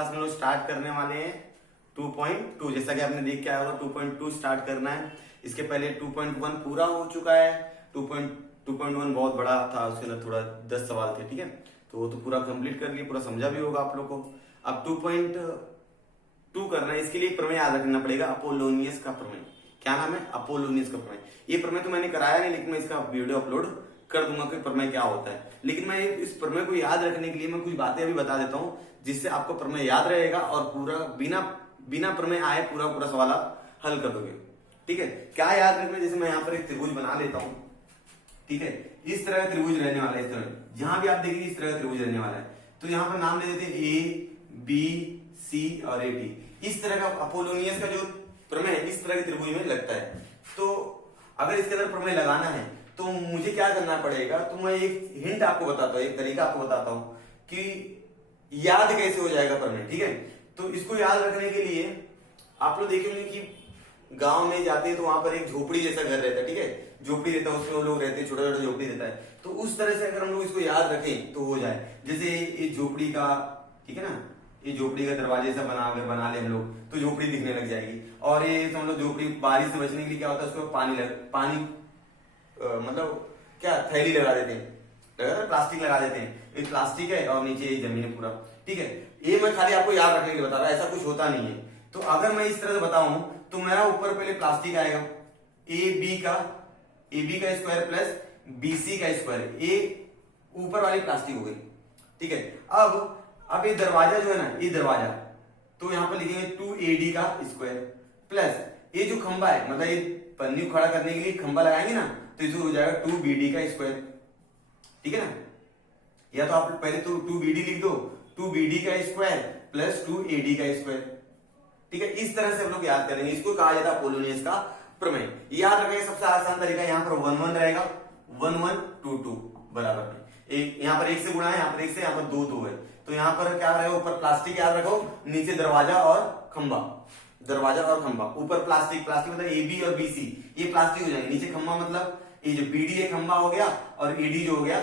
Class में लोग start करने वाले हैं 2.2। जैसा कि आपने देख के आया होगा 2.2 स्टार्ट करना है। इसके पहले 2.1 पूरा हो चुका है। 2.1 बहुत बड़ा था, उसके अंदर थोड़ा 10 सवाल थे, ठीक है, तो वो तो पूरा कंप्लीट कर लिए, पूरा समझा भी होगा आप लोग को। अब 2.2 करना है, इसके लिए प्रमेय याद रखना पड़ेगा, अपोलोनियस का प्रमेय। क्या नाम है? अपोलोनियस का प्रमेय। ये प्रमेय तो मैंने कराया नहीं, लेकिन मैं इसका वीडियो अपलोड कर दूंगा कि प्रमेय क्या होता है। लेकिन मैं इस प्रमेय को याद रखने के लिए मैं कुछ बातें अभी बता देता हूं, जिससे आपको प्रमेय याद रहेगा और पूरा बिना प्रमेय आए पूरा सवाल आप हल कर दोगे। ठीक है, क्या याद रखना? जैसे मैं यहाँ पर एक त्रिभुज बना लेता हूं, ठीक है, इस तरह का त्रिभुज रहने वाला है। इस तरह जहां भी आप देखेंगे इस तरह का त्रिभुज रहने वाला है, तो यहाँ पर नाम ले देते हैं ए बी सी और ए डी। इस तरह का अपोलोनियस का जो प्रमेय इस तरह के त्रिभुज में लगता है। तो अगर इसके अंदर प्रमेय लगाना है तो मुझे क्या करना पड़ेगा, तो मैं एक हिंट आपको बताता हूँ, एक तरीका आपको बताता हूँ कि याद कैसे हो जाएगा प्रमेय। ठीक है, तो इसको याद रखने के लिए आप लोग देखेंगे कि गांव में जाते हैं तो वहां पर एक झोपड़ी जैसा घर रहता है, ठीक है, झोपड़ी रहता है, उसमें वो लोग रहते हैं, छोटा छोटा झोपड़ी रहता है। तो उस तरह से अगर हम लोग इसको याद रखें तो हो जाए। जैसे ये झोपड़ी का, ठीक है ना, ये झोपड़ी का दरवाजे से बना ले हम लोग, तो झोपड़ी दिखने लग जाएगी। और ये हम लोग झोपड़ी बारिश से बचने के लिए क्या होता है, उसको पानी मतलब क्या थैली लगा देते हैं, प्लास्टिक लगा देते हैं। ये प्लास्टिक है और नीचे ये जमीन है पूरा। ठीक है, ये मैं खाली आपको याद रखने के लिए बता रहा, ऐसा कुछ होता नहीं है। तो अगर मैं इस तरह से बताऊं तो मेरा ऊपर पहले प्लास्टिक आएगा, ए बी का स्क्वायर प्लस बी सी का स्क्वायर, ये ऊपर वाली प्लास्टिक हो गई। ठीक है, अब ये दरवाजा जो है ना, ये दरवाजा, तो यहां पर लिखेंगे 2AD का स्क्वायर प्लस ये जो खंबा है, मतलब ये पन्नी को खड़ा करने के लिए खंबा लगाएंगे ना, तो इसे हो जाएगा 2BD का स्क्वायर। ठीक है ना, या तो आप पहले तो 2BD लिख दो, 2BD का स्क्वायर प्लस 2AD का स्क्वायर। ठीक है, इस तरह से हम लोग याद करेंगे। इसको कहा जाता है अपोलोनियस का प्रमेय। याद रखेंगे सबसे आसान तरीका, यहाँ पर 1 1 रहेगा, 1 1 2 2 बराबर में एक, यहाँ पर 1 से गुणा है, यहाँ पर 1 से, यहाँ पर 2 2 है, तो यहाँ पर क्या रहेगा, ऊपर प्लास्टिक याद रखो, नीचे दरवाजा और खंबा, दरवाजा और खंबा, ऊपर प्लास्टिक मतलब AB और BC ये प्लास्टिक हो जाएंगे, नीचे खंबा मतलब ये जो BD है खंबा हो गया और AD जो हो गया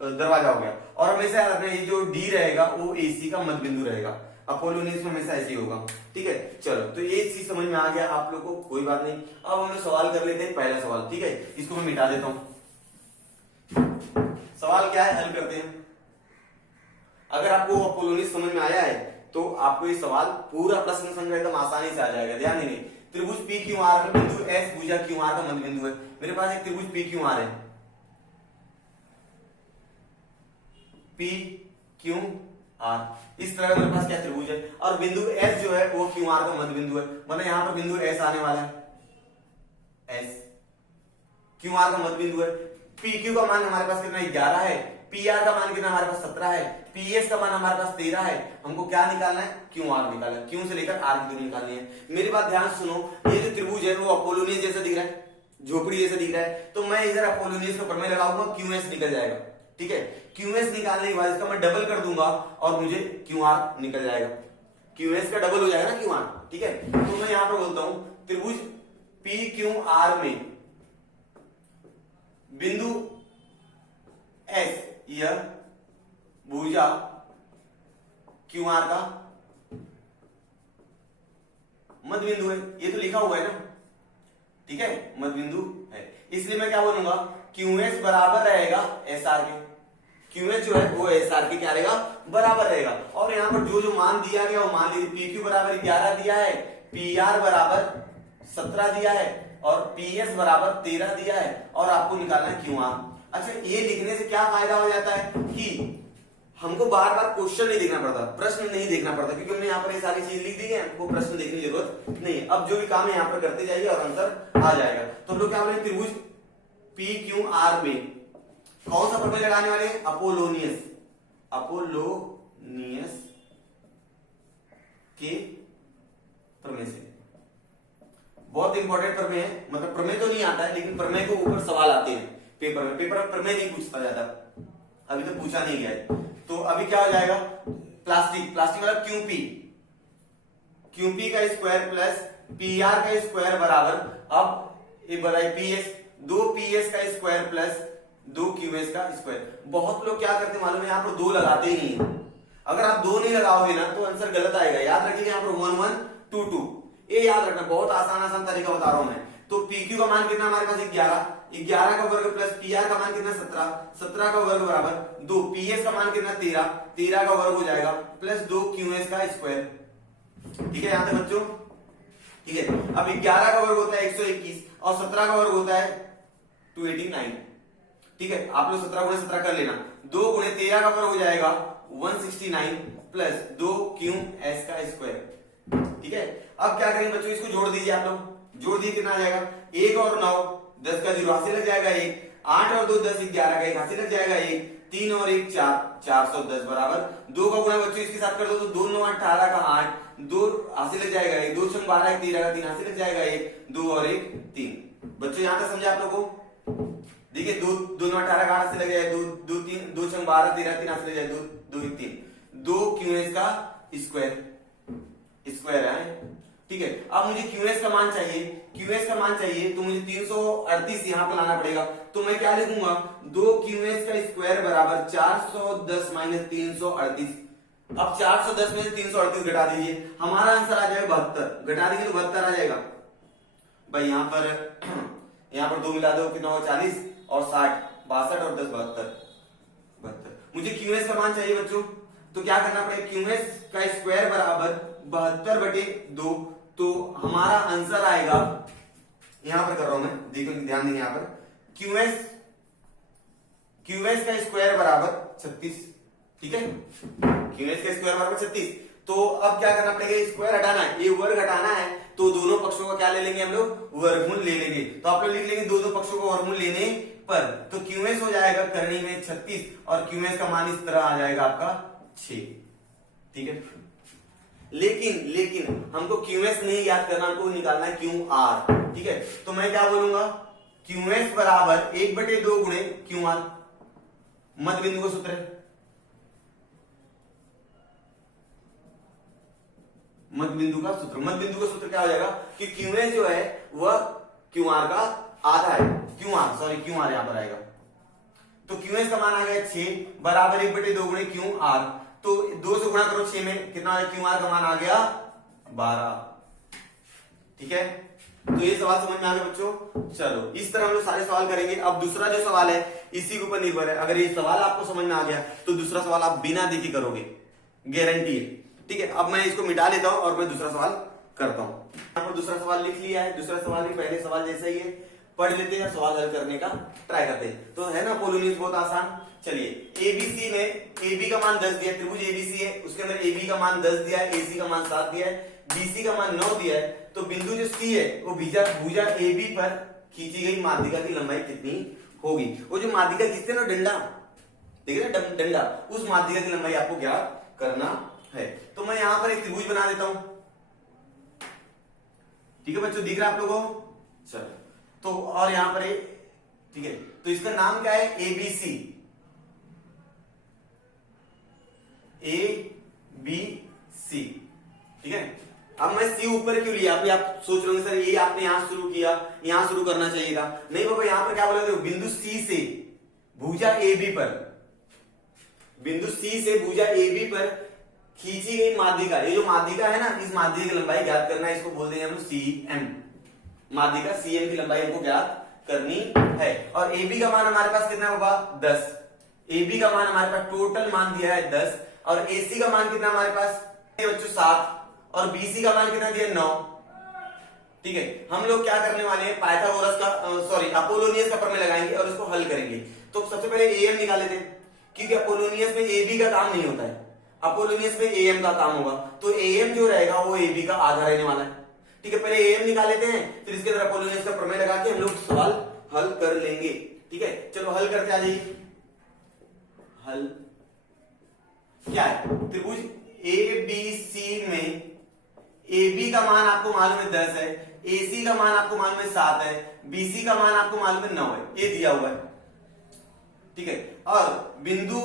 दरवाजा हो गया। और हमेशा याद रखना ये जो D रहेगा वो AC का मध्य बिंदु रहेगा। अपोलोनियस में हमेशा ऐसे ही होगा। ठीक है, चलो, तो ये चीज समझ में आ गया आप लोग को, कोई बात नहीं। अब हम सवाल कर लेते हैं, पहला सवाल। ठीक है, इसको मैं मिटा देता हूं। सवाल क्या है, हल करते हैं। अगर आपको अपोलोनियस समझ में आया है तो आपको ये सवाल पूरा प्रश्न संग्रह एकदम आसानी से आ जाएगा। ध्यान देंगे, त्रिभुज PQR में बिंदु S भुजा QR का मध्य बिंदु है। मेरे पास एक त्रिभुज PQR है, PQR, इस तरह मेरे पास क्या त्रिभुज है, और बिंदु S जो है वो QR का मध्य बिंदु है, मतलब यहां पर बिंदु S आने वाला है, S QR का मध्य बिंदु है। PQ का मान हमारे पास कितना 11 है, PR का मान कितना हमारे पास 17 है, PS का मान हमारे पास 13 है। हमको क्या निकालना है, QR निकालना है, Q से लेकर R की दूरी निकालनी है। मेरी बात ध्यान सुनो, ये जो त्रिभुज है वो अपोलोनियस जैसा दिख रहा है, झोपड़ी जैसा दिख रहा है, तो मैं इधर अपोलोनियस का प्रमेय लगाऊंगा, QS निकल जाएगा। ठीक है, QS निकालने के बाद इसका मैं डबल कर दूंगा और मुझे QR निकल जाएगा। QS का डबल हो जाएगा ना QR। ठीक है, तो मैं यहां पर बोलता हूं त्रिभुज PQR में बिंदु S यह भुजा QR का मध्य बिंदु है, ये तो लिखा हुआ है ना। ठीक है, मध्य बिंदु है, इसलिए मैं क्या बोलूंगा, QS बराबर रहेगा SR के। QS जो है वो SR के क्या रहेगा, बराबर रहेगा। और यहाँ पर जो जो मान दिया गया वो मान लीजिए, PQ बराबर 11 दिया है, PR बराबर 17 दिया है और PS बराबर 13 दिया है, और आपको निकालना है QR। अच्छा, ये लिखने से क्या फायदा हो जाता है कि हमको बार बार क्वेश्चन नहीं देखना पड़ता, प्रश्न नहीं देखना पड़ता, क्योंकि हमने यहाँ पर ये सारी चीज लिख दी है, हमको प्रश्न देखने की जरूरत नहीं है। अब जो भी काम है यहाँ पर करते जाइए और आंसर आ जाएगा। तो हम लोग क्या बोले, त्रिभुज PQR में कौन सा प्रमेय लगाने वाले हैं, अपोलोनियस के प्रमेय से। बहुत इंपॉर्टेंट प्रमेय है, मतलब प्रमेय तो नहीं आता है लेकिन प्रमेय को ऊपर सवाल आते हैं पेपर में प्रमेय नहीं पूछता ज्यादा, अभी तो पूछा नहीं गया है। तो अभी क्या हो जाएगा, प्लास्टिक मतलब QP का स्क्वायर प्लस PR का स्क्वायर बराबर, अब ये बताइए PS, 2PS का स्क्वायर प्लस 2QS का स्क्वायर। बहुत लोग क्या करते हैं मालूम है, यहाँ पर 2 लगाते ही नहीं है। अगर आप 2 नहीं लगाओगे ना तो आंसर गलत आएगा। याद रखिएगा यहाँ पर 1 1 2 2, ये याद रखना, बहुत आसान तरीका बता रहा हूं मैं। तो PQ का मान कितना हमारे पास 11, 11 का वर्ग प्लस PR का मान कितना 17, 17 का वर्ग बराबर 2, PS का मान कितना 13, 13 का वर्ग हो जाएगा प्लस 2 QS का स्क्वायर। ठीक है यहाँ तक बच्चों? ठीक है, अब 11 का वर्ग होता है 121 और 17 का वर्ग होता है 289। ठीक है, आप लोग 17 गुणे 17 कर लेना, 2 गुणे 13 का वर्ग हो जाएगा 169 प्लस 2 QS का स्क्वायर। ठीक है, अब क्या करेंगे बच्चों, इसको जोड़ दीजिए आप लोग, जोड़ दिए कितना आ जाएगा, 1 और 9 10 का 0 हासिल लग जाएगा 1, 8 और 2 10 11 का 1 हासिल लग जाएगा 1, 3 और 1 4, 410 बराबर 2 का गुणा बच्चों इसके साथ कर दो तो 2 9 18 का 8, 2 हासिल लग जाएगा 1, 2 6 12 1 13 का 3 हासिल लग जाएगा 1, 2 और 1 3। बच्चों यहां तक समझे आप लोग को? देखिए 2 2 9 18 का 8 हासिल लग जाएगा, 2 3 2 6 12 13 3 हासिल लग जाएगा 2 2 3, 2 QS का स्क्वायर है। ठीक है, अब मुझे QS का मान चाहिए, QS का मान चाहिए तो मुझे 338 यहां पर लाना पड़ेगा। तो मैं क्या लिखूंगा, 2 QS का स्क्वायर बराबर 410 माइनस 338। अब 410 में से 338 घटा दीजिए, हमारा आंसर आ जाएगा 72। घटा देंगे तो 72 आ जाएगा भाई। यहाँ पर 2 मिला दो कितना हो 40 और 60 62 और 10 72। मुझे QS का मान चाहिए बच्चों, तो क्या करना पड़ेगा, QS का स्क्वायर बराबर 72/2, तो हमारा आंसर आएगा, यहां पर कर रहा हूं मैं, देखो ध्यान देंगे यहाँ पर, QS का स्क्वायर बराबर 36। ठीक है, QS का स्क्वायर बराबर 36। तो अब क्या करना पड़ेगा, स्क्वायर हटाना है, ये वर्ग हटाना है, तो दोनों पक्षों का क्या ले लेंगे हम लोग, वर्गमूल ले लेंगे। तो आप लोग लिख लेंगे दोनों पक्षों को वर्गमूल लेने पर, तो QS हो जाएगा करनी में 36 और QS का मान इस तरह आ जाएगा आपका 6। ठीक है, लेकिन हमको QS नहीं याद करना, हमको निकालना है QR। ठीक है, तो मैं क्या बोलूंगा, QS बराबर 1/2 गुणे QR, मध्य बिंदु का सूत्र है, मध्य बिंदु का सूत्र क्या हो जाएगा कि QS जो है वह QR का आधा है, QR यहां पर आएगा। तो QS का मान आ गया 6 बराबर 1/2 गुणे QR, तो 2 से गुणा करो 6 में कितना है, QR का मान आ गया 12। ठीक है, तो ये सवाल समझ में आ गया बच्चों। चलो इस तरह हम लोग सारे सवाल करेंगे। अब दूसरा जो सवाल है इसी के ऊपर निर्भर है, अगर ये सवाल आपको समझ में आ गया तो दूसरा सवाल आप बिना देखे करोगे, गारंटी है। ठीक है, अब मैं इसको मिटा लेता हूं और मैं दूसरा सवाल करता हूं। यहाँ पर दूसरा सवाल लिख लिया है, दूसरा सवाल भी पहले सवाल जैसा ही है, पढ़ लेते हैं, सवाल हल करने का ट्राई करते हैं। तो है ना पोलोनियस बहुत आसान। चलिए, ABC में AB का मान 10 दिया है, त्रिभुज ABC है, उसके अंदर AB का मान 10 दिया है, AC का मान 7 दिया है, BC का मान 9 दिया है। तो बिंदु जो C है वो भुजा AB पर खींची गई माध्यिका की लंबाई कितनी होगी। वो जो माध्यिका खींचते हैं ना, डंडा, देखिए ना डंडा, उस माध्यिका की लंबाई आपको ज्ञात करना है। तो मैं यहां पर एक त्रिभुज बना देता हूं। ठीक है बच्चों, दिख रहा है आप लोगों को? चलो, तो और यहां पर ठीक है, तो इसका नाम क्या है, ABC। ABC। ठीक है, अब मैं C ऊपर क्यों लिया, अभी आप सोच रहे होंगे सर ये आपने यहां शुरू किया, यहां शुरू करना चाहिए था। नहीं बाबा, यहां पर क्या बोला, बिंदु C से भुजा AB पर, बिंदु C से भुजा AB पर खींची गई माध्यिका, ये जो माध्यिका है ना, इस माध्यिका की लंबाई ज्ञात करना है, इसको बोल देंगे हम CM। माध्यिका CM की लंबाई हमको ज्ञात करनी है। और AB का मान हमारे पास कितना होगा, 10। AB का मान हमारे पास टोटल मान दिया है 10, और AC का मान कितना हमारे पास बच्चों 7, और BC का मान कितना दिया 9। ठीक है, हम लोग क्या करने वाले हैं, पाइथागोरस का अपोलोनियस का प्रमेय लगाएंगे और इसको हल करेंगे। तो सबसे पहले AM निकाल लेते हैं, क्योंकि अपोलोनियस में AB का काम नहीं होता है, अपोलोनियस में AM का काम होगा। तो AM जो रहेगा वो AB का आधा रहने वाला है। ठीक है, पहले AM निकाल लेते हैं, फिर इसके अंदर अपोलोनियस का प्रमेय लगा के हम लोग सवाल हल कर लेंगे। ठीक है, चलो हल करते आ जाइए। हल क्या है, त्रिभुज ABC में AB का मान आपको मालूम है 10 है, AC का मान आपको मालूम है 7 है, BC का मान आपको मालूम है 9 है, ये दिया हुआ है। ठीक है, और बिंदु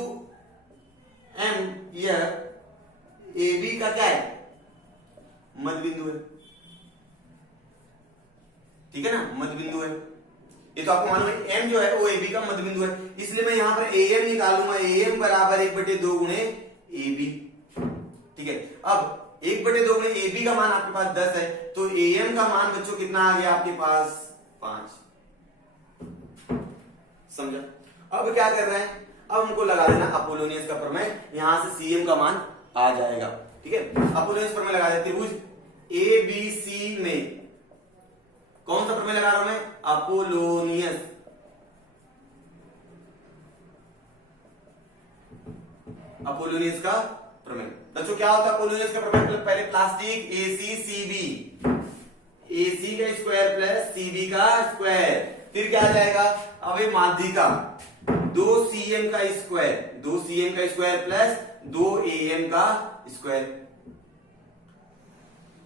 M, यह AB का क्या है, मध्य बिंदु है। ठीक है ना, मध्य बिंदु है, ये तो आपको मालूम है। M जो है वो AB का मध्य बिंदु है, इसलिए मैं यहां पर AM निकालूंगा, AM बराबर 1/2 गुणे AB। ठीक है, अब 1/2 गुणे ए बी का मान आपके पास 10 है, तो ए एम का मान बच्चों कितना आ गया आपके पास 5। समझा? अब क्या कर रहे हैं, अब हमको लगा देना अपोलोनियस का प्रमेय, यहां से सीएम का मान आ जाएगा। ठीक है, अपोलोनियस प्रमेय लगा देते, त्रिभुज ए बी सी में कौन सा प्रमेय लगा रहा हूं मैं, अपोलोनियस। अपोलोनियस का प्रमेय बच्चों क्या होता है अपोलोनियस का प्रमेय, पहले प्लास्टिक AC CB, AC का स्क्वायर प्लस CB का स्क्वायर, फिर क्या आ जाएगा, अब ये माध्यिका 2CM का स्क्वायर, 2CM का स्क्वायर प्लस 2AM का स्क्वायर।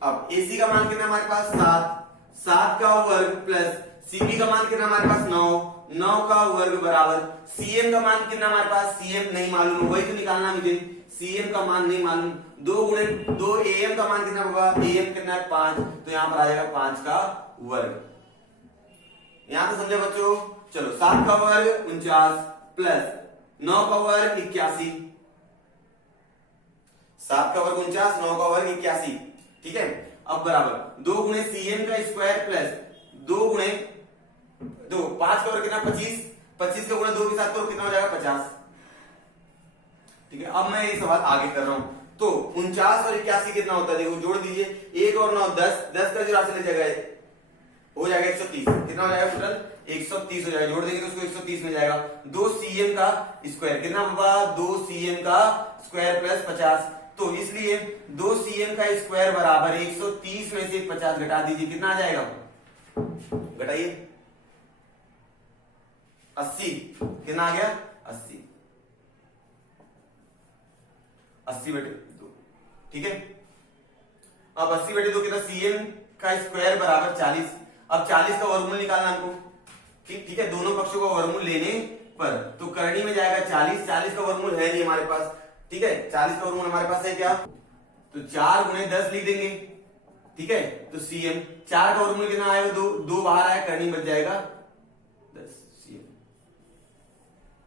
अब AC का मान कितना हमारे पास 7, 7 का वर्ग प्लस CB का मान कितना हमारे पास 9, 9 का वर्ग बराबर CM का मान कितना हमारे पास, CM नहीं मालूम, वही तो निकालना मुझे, CM का मान नहीं मालूम, 2 गुणे 2 AM का मान कितना होगा, AM कितना है 5, तो यहां पर आ जाएगा 5 का वर्ग। यहां तो समझे बच्चों, चलो 7 का वर्ग 49 प्लस 9 का वर्ग 81, 7 का वर्ग 49, 9 का वर्ग 81, ठीक है। अब बराबर 2 गुणे CM का स्क्वायर प्लस 2 गुणे 2, 5 का वर्ग कितना 25, 25 का गुणे 2 के साथ करो कितना हो जाएगा 50, ठीक है। अब मैं ये सवाल आगे कर रहा हूं, तो 49 और 81 कितना होता है, देखो जोड़ दीजिए, 1 और 9 10, 10 का जो राशि ले जाएगा हो जाएगा 130, कितना हो जाएगा टोटल 130 हो जाएगा, जोड़ देंगे तो उसको 130 में जाएगा। 2 CM का स्क्वायर कितना होगा, 2 CM का स्क्वायर प्लस 50, तो इसलिए 2 CM का स्क्वायर बराबर 130 में से 50 घटा दीजिए, कितना आ जाएगा, घटाइए 80, कितना आ गया 80, 80/2, ठीक है। अब 80/2 कितना, CM का स्क्वायर बराबर 40, अब 40 का वर्गमूल निकालना हमको, ठीक है, दोनों पक्षों का वर्गमूल लेने पर, तो करनी में जाएगा 40, 40 का वर्गमूल है नहीं हमारे पास, ठीक है, 40 का वर्गमूल हमारे पास है क्या, तो 4 गुणे 10 लिख देंगे, ठीक है। तो CM 4 का वर्गमूल कितना आएगा, 2 बाहर आया, करनी बच जाएगा 10, CM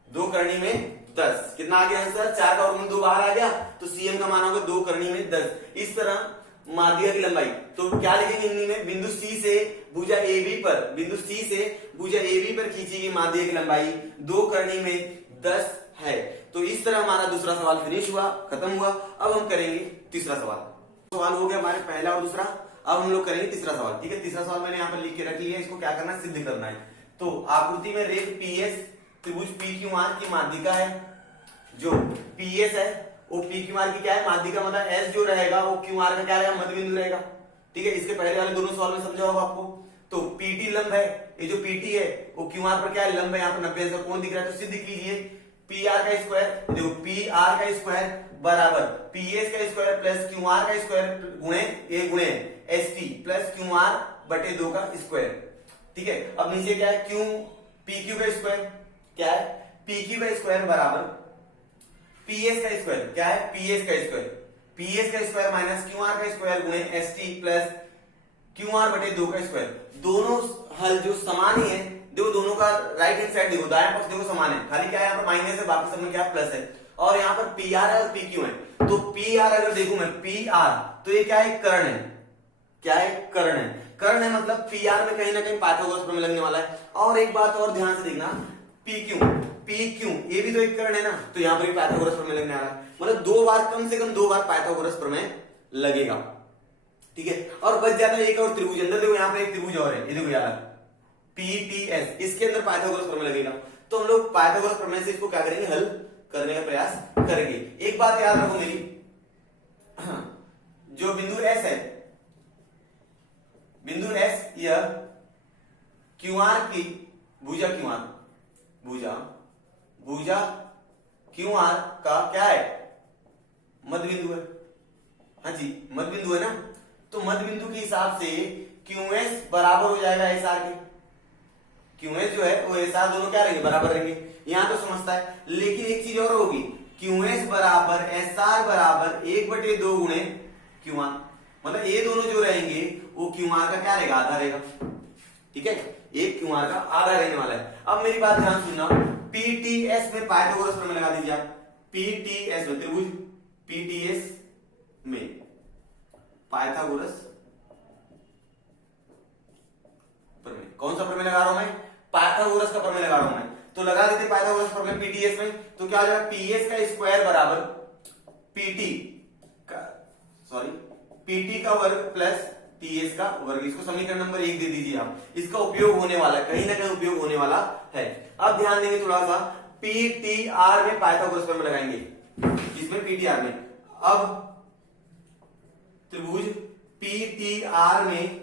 2 करनी में 10, कितना आ गया आंसर, 4 का वर्गमूल 2 बाहर आ गया, तो CM का मान होगा 2 करनी में 10। इस तरह माध्यिका की लंबाई, तो क्या लिखेंगे हिंदी में, बिंदु C से भुजा AB पर, बिंदु C से भुजा AB पर खींची गई माध्यिका की लंबाई 2 करनी में 10 है। तो इस तरह हमारा दूसरा सवाल फिनिश हुआ, खत्म हुआ। अब हम करेंगे तीसरा सवाल, सवाल हो गया हमारे पहला और दूसरा, अब हम लोग करेंगे तीसरा सवाल, ठीक है। तीसरा सवाल मैंने यहाँ पर लिख के रख लिया है, इसको क्या करना है, सिद्ध करना है। तो आकृति में रेख PS त्रिभुज PQR की माध्यिका है, जो PS है वो PQR की क्या है, माध्यिका, मतलब S जो रहेगा वो QR का क्या रहेगा, मध्य बिंदु रहेगा, ठीक है। इसके पहले वाले दोनों सवाल में समझा होगा आपको। तो PT लंब है, ये जो PT है वो QR पर क्या है, लंब है, यहाँ पर 90 का कोण दिख रहा है, तो सिद्ध कीजिए PR का स्क्वायर, देखो PR का स्क्वायर बराबर PS का स्क्वायर प्लस QR का स्क्वायर गुणे ST प्लस QR/2 का स्क्वायर, ठीक है। अब नीचे क्या है, PQ का स्क्वायर, क्या है, PQ का स्क्वायर बराबर PS का स्क्वायर, क्या है, PS का स्क्वायर, PS का स्क्वायर माइनस QR का स्क्वायर गुणे ST प्लस QR/2 का स्क्वायर। दोनों हल जो समान ही है, देखो दोनों का राइट हैंड साइड देखो, दायां पक्ष देखो समान है, खाली क्या है यहाँ पर माइनस है, बाकी सब में क्या प्लस है, और यहाँ पर PR है और PQ है। तो PR अगर देखूं मैं PR, तो ये क्या है, कर्ण है, क्या है, कर्ण है, कर्ण है, मतलब PR में कहीं ना कहीं पाइथागोरस प्रमेय लगने वाला है। और एक बात और ध्यान से देखना, PQ ये भी तो एक कर्ण है ना, तो यहाँ पर भी पाइथागोरस प्रमेय लगने वाला है, मतलब 2 बार, कम से कम 2 बार पाइथागोरस प्रमेय लगेगा, ठीक है। और बच जाता है एक और त्रिभुज, अंदर देखो यहाँ पे एक त्रिभुज और है, ये देखो यार PTS, इसके अंदर पाइथागोरस प्रमेय लगेगा। तो हम लोग पाइथागोरस प्रमेय से इसको क्या करेंगे, हल करने का प्रयास करेंगे। एक बात याद रखो मेरी, जो बिंदु S है, बिंदु S यह QR की भुजा QR का क्या है, मध्य बिंदु है, हाँ जी मध्य बिंदु है ना। तो मध्य बिंदु के हिसाब से QS बराबर हो जाएगा SR के, QS जो है वो SR दोनों क्या रहेंगे, बराबर रहेंगे, यहां तो समझता है। लेकिन एक चीज और होगी, QS बराबर SR बराबर 1/2 गुणे QR, मतलब ये दोनों जो रहेंगे वो QR का क्या रहेगा, आधा रहेगा, ठीक है, एक QR का आधा रहने वाला है। अब मेरी बात ध्यान सुनना, PTS में पाइथागोरस प्रमेय लगा दीजिए आप, PTS में त्रिभुज PTS में पाइथागोरस प्रमेय। कौन सा प्रमेय लगा रहा हूं मैं? पाइथागोरस का प्रमेय लगा रहा हूं मैं। तो लगा देते पाइथागोरस प्रमेय पीटीएस में। तो क्या हो जाएगा? पीएस का स्क्वायर बराबर पीटी का वर्ग प्लस टीएस का वर्ग। इसको समीकरण नंबर 1 दे दीजिए आप। इसका उपयोग होने वाला है, कहीं ना कहीं उपयोग होने वाला है। अब ध्यान देंगे थोड़ा सा, पीटीआर में पाइथागोरस प्रमेय लगाएंगे, इसमें पीटीआर में। अब त्रिभुज पीटीआर में